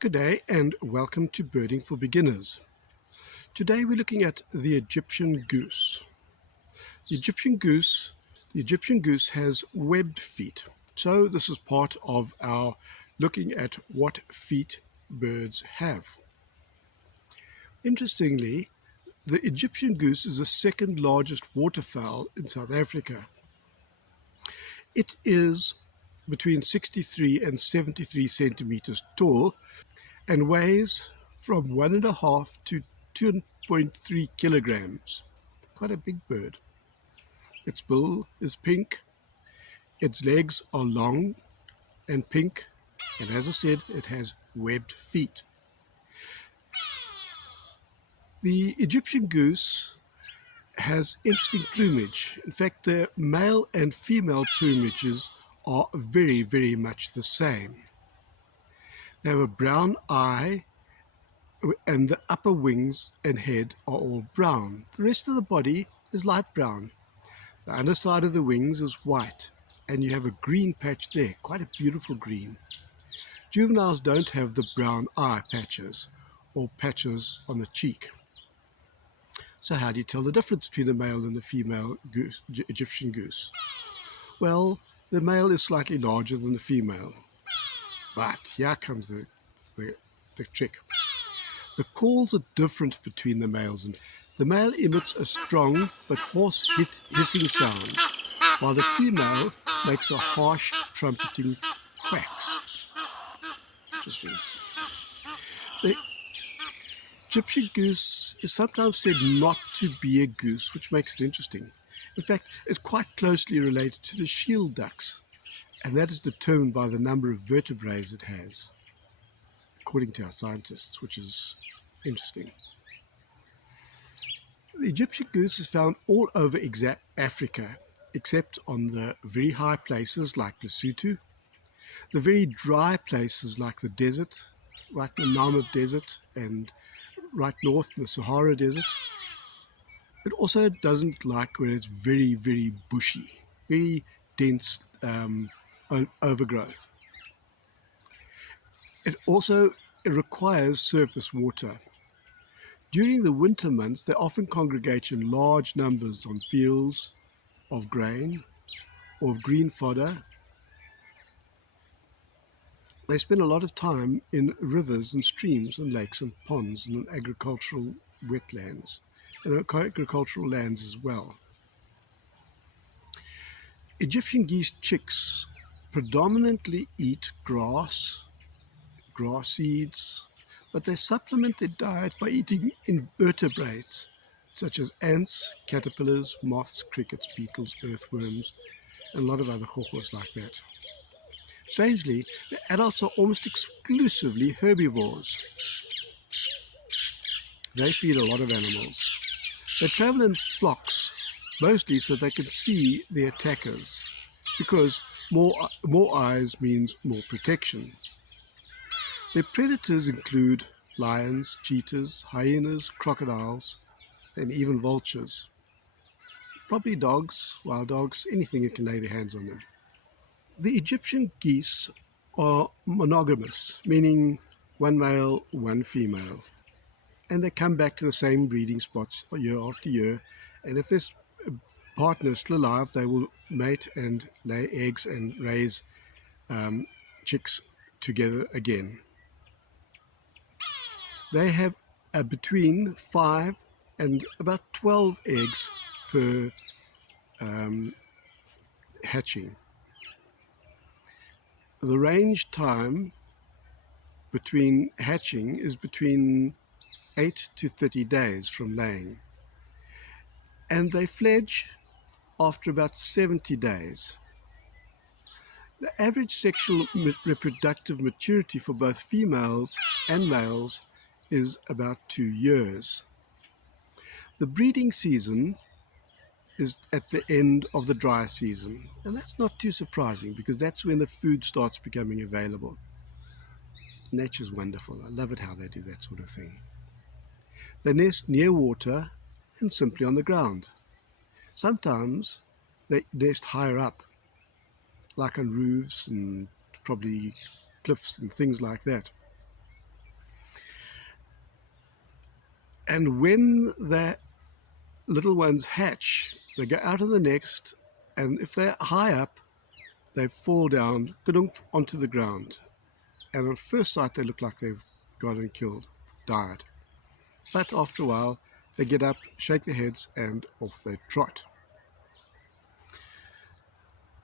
Good day and welcome to Birding for Beginners. Today we're looking at the Egyptian goose. The Egyptian goose, has webbed feet. So this is part of our looking at what feet birds have. Interestingly, the Egyptian goose is the second largest waterfowl in South Africa. It is between 63 and 73 centimeters tall and weighs from 1.5 to 2.3 kilograms. Quite a big bird. Its bill is pink, its legs are long and pink, and as I said, it has webbed feet. The Egyptian goose has interesting plumage. In fact, the male and female plumages are very, very much the same. They have a brown eye, and the upper wings and head are all brown. The rest of the body is light brown. The underside of the wings is white, and you have a green patch there, quite a beautiful green. Juveniles don't have the brown eye patches or patches on the cheek. So how do you tell the difference between the male and the female goose, Egyptian goose? Well, the male is slightly larger than the female. But here comes the trick. The calls are different between the males and the male emits a strong but hoarse hissing sound, while the female makes a harsh trumpeting quacks. Interesting. The Egyptian goose is sometimes said not to be a goose, which makes it interesting. In fact, it's quite closely related to the shield ducks, and that is determined by the number of vertebrae it has, according to our scientists, which is interesting. The Egyptian goose is found all over Africa, except on the very high places like Lesotho, the very dry places like the desert, right in the Namib Desert, and right north in the Sahara Desert. It also doesn't like where it's very, very bushy, very dense overgrowth. It also requires surface water. During the winter months, they often congregate in large numbers on fields of grain or of green fodder. They spend a lot of time in rivers and streams and lakes and ponds and in agricultural wetlands and agricultural lands as well. Egyptian geese chicks predominantly eat grass seeds, but they supplement their diet by eating invertebrates such as ants, caterpillars, moths, crickets, beetles, earthworms, and a lot of other chokos like that. Strangely, the adults are almost exclusively herbivores. They feed a lot of animals. They travel in flocks, mostly so they can see their attackers, because more eyes means more protection. Their predators include lions, cheetahs, hyenas, crocodiles, and even vultures. Probably dogs, wild dogs, anything that can lay their hands on them. The Egyptian geese are monogamous, meaning one male, one female. And they come back to the same breeding spots year after year. And if this partner is still alive, they will mate and lay eggs and raise chicks together again. They have between 5 and about 12 eggs per hatching. The range time between hatching is between 8 to 30 days from laying, and they fledge after about 70 days. The average sexual reproductive maturity for both females and males is about 2 years. The breeding season is at the end of the dry season, and that's not too surprising because that's when the food starts becoming available. Nature's wonderful. I love it how they do that sort of thing. They nest near water and simply on the ground. Sometimes they nest higher up, like on roofs and probably cliffs and things like that. And when the little ones hatch, they go out of the nest, and if they're high up, they fall down onto the ground. And on first sight, they look like they've gotten killed, died. But after a while, they get up, shake their heads, and off they trot.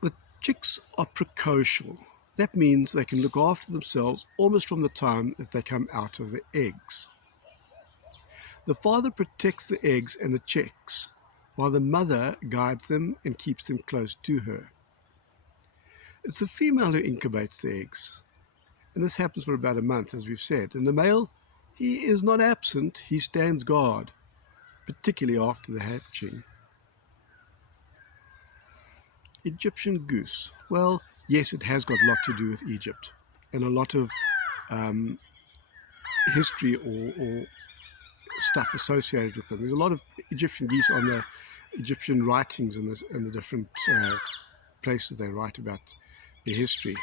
The chicks are precocial. That means they can look after themselves almost from the time that they come out of the eggs. The father protects the eggs and the chicks, while the mother guides them and keeps them close to her. It's the female who incubates the eggs, and this happens for about a month, as we've said. And the male, he is not absent, he stands guard, particularly after the hatching. Egyptian goose. Well, yes, it has got a lot to do with Egypt, and a lot of history or stuff associated with them. There's a lot of Egyptian geese on the Egyptian writings and the different places they write about their history.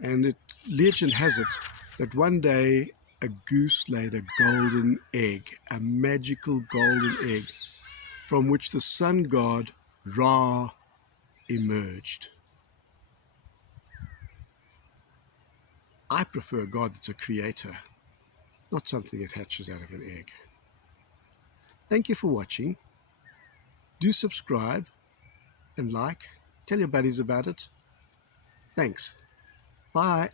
And legend has it that one day a goose laid a golden egg, a magical golden egg, from which the sun god Ra emerged. I prefer a god that's a creator, not something that hatches out of an egg. Thank you for watching. Do subscribe and like. Tell your buddies about it. Thanks. Bye.